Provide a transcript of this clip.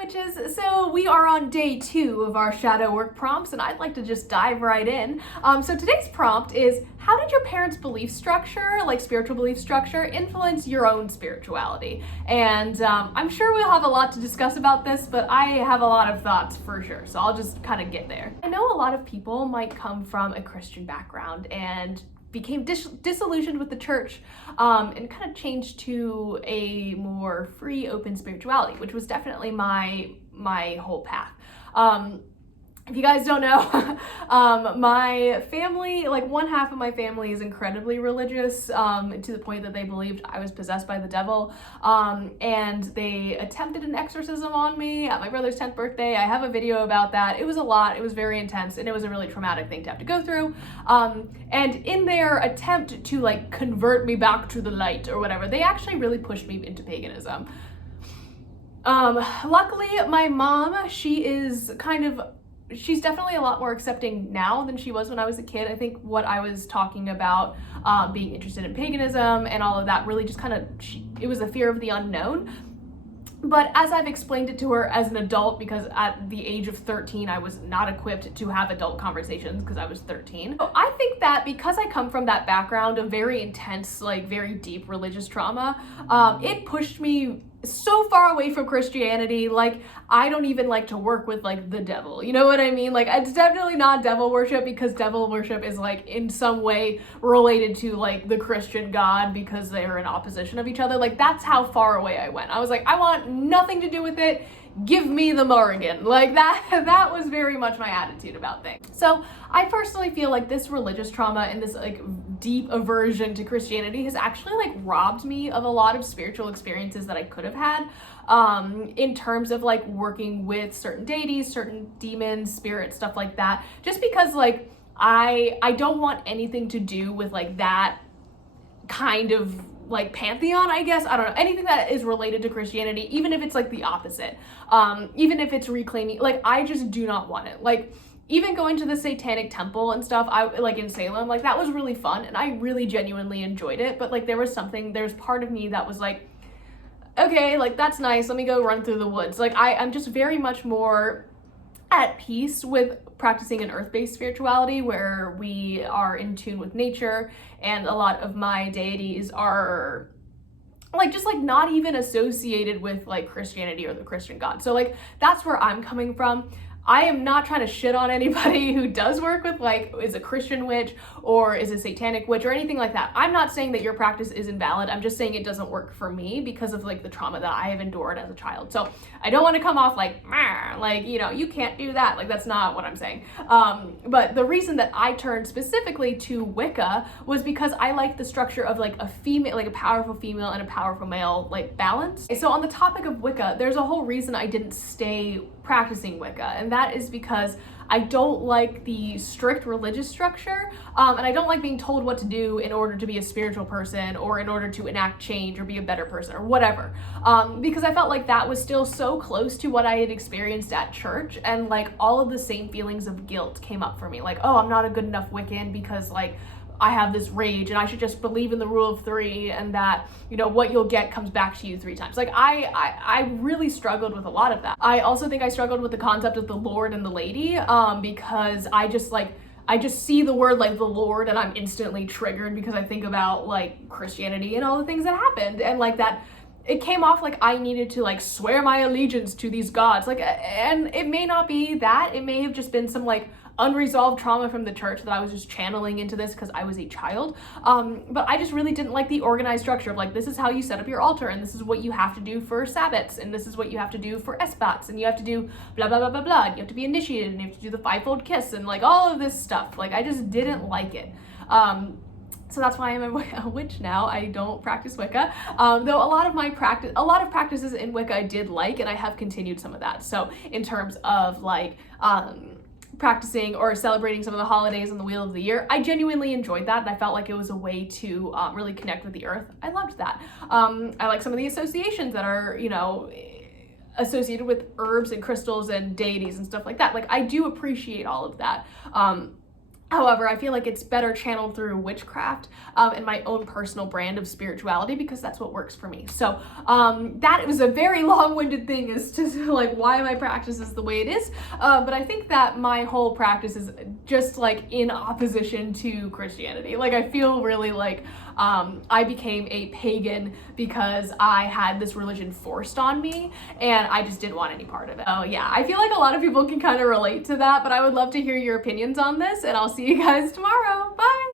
witches. So we are on day 2 of our shadow work prompts, and I'd like to just dive right in. So today's prompt is, how did your parents' belief structure, like spiritual belief structure, influence your own spirituality? And I'm sure we'll have a lot to discuss about this, but I have a lot of thoughts for sure, so I'll just kind of get there. I know a lot of people might come from a Christian background and became disillusioned with the church and kind of changed to a more free, open spirituality, which was definitely my whole path. If you guys don't know, my family, like one half of my family is incredibly religious to the point that they believed I was possessed by the devil, and they attempted an exorcism on me at my brother's 10th birthday. I have a video about that. It was a lot, it was very intense, and it was a really traumatic thing to have to go through. And in their attempt to like convert me back to the light or whatever, they actually really pushed me into paganism. Luckily, my mom, she's definitely a lot more accepting now than she was when I was a kid. I think what I was talking about, being interested in paganism and all of that, really just it was a fear of the unknown. But as I've explained it to her as an adult, because at the age of 13, I was not equipped to have adult conversations because I was 13. So I think that because I come from that background of very intense, like very deep religious trauma, it pushed me so far away from Christianity. Like, I don't even like to work with like the devil, you know what I mean? Like, it's definitely not devil worship, because devil worship is like in some way related to like the Christian God because they're in opposition of each other. Like, that's how far away I went. I was like, I want nothing to do with it. Give me the Morrigan. Like that was very much my attitude about things. So I personally feel like this religious trauma and this like deep aversion to Christianity has actually like robbed me of a lot of spiritual experiences that I could have had, in terms of like working with certain deities, certain demons, spirits, stuff like that, just because like I don't want anything to do with like that kind of like pantheon, I guess. I don't know, anything that is related to Christianity, even if it's like the opposite, even if it's reclaiming, like I just do not want it. Like, even going to the satanic temple and stuff, I like in Salem, like that was really fun and I really genuinely enjoyed it. But like there's part of me that was like, okay, like that's nice, let me go run through the woods. Like I'm just very much more at peace with practicing an earth-based spirituality where we are in tune with nature, and a lot of my deities are like just like not even associated with like Christianity or the Christian God. So like that's where I'm coming from. I am not trying to shit on anybody who does work with like is a Christian witch or is a satanic witch or anything like that. I'm not saying that your practice is invalid. I'm just saying it doesn't work for me because of like the trauma that I have endured as a child. So I don't want to come off like you know, you can't do that. Like that's not what I'm saying. But the reason that I turned specifically to Wicca was because I like the structure of like a female, like a powerful female and a powerful male like balance. So on the topic of Wicca, there's a whole reason I didn't stay practicing Wicca, and that is because I don't like the strict religious structure, and I don't like being told what to do in order to be a spiritual person or in order to enact change or be a better person or whatever, because I felt like that was still so close to what I had experienced at church, and like all of the same feelings of guilt came up for me, like, oh, I'm not a good enough Wiccan because like I have this rage and I should just believe in the rule of 3 and that, you know, what you'll get comes back to you 3 times. Like I really struggled with a lot of that. I also think I struggled with the concept of the Lord and the Lady, because I just see the word like the Lord and I'm instantly triggered because I think about like Christianity and all the things that happened, and like that it came off like I needed to like swear my allegiance to these gods, like, and it may not be that, it may have just been some like unresolved trauma from the church that I was just channeling into this because I was a child, but I just really didn't like the organized structure of like, this is how you set up your altar, and this is what you have to do for Sabbats, and this is what you have to do for Esbats, and you have to do blah blah blah blah blah, you have to be initiated, and you have to do the 5-fold kiss, and like all of this stuff. Like I just didn't like it. So that's why I'm a witch now. I don't practice Wicca, though a lot of practices in Wicca I did like, and I have continued some of that. So in terms of like practicing or celebrating some of the holidays and the Wheel of the Year, I genuinely enjoyed that, and I felt like it was a way to really connect with the earth. I loved that. I like some of the associations that are, you know, associated with herbs and crystals and deities and stuff like that. Like I do appreciate all of that. However, I feel like it's better channeled through witchcraft and my own personal brand of spirituality, because that's what works for me. So that was a very long-winded thing as to like why my practice is the way it is. But I think that my whole practice is just like in opposition to Christianity. Like I feel really like I became a pagan because I had this religion forced on me and I just didn't want any part of it. Oh yeah, I feel like a lot of people can kind of relate to that, but I would love to hear your opinions on this, and I'll see you guys tomorrow. Bye!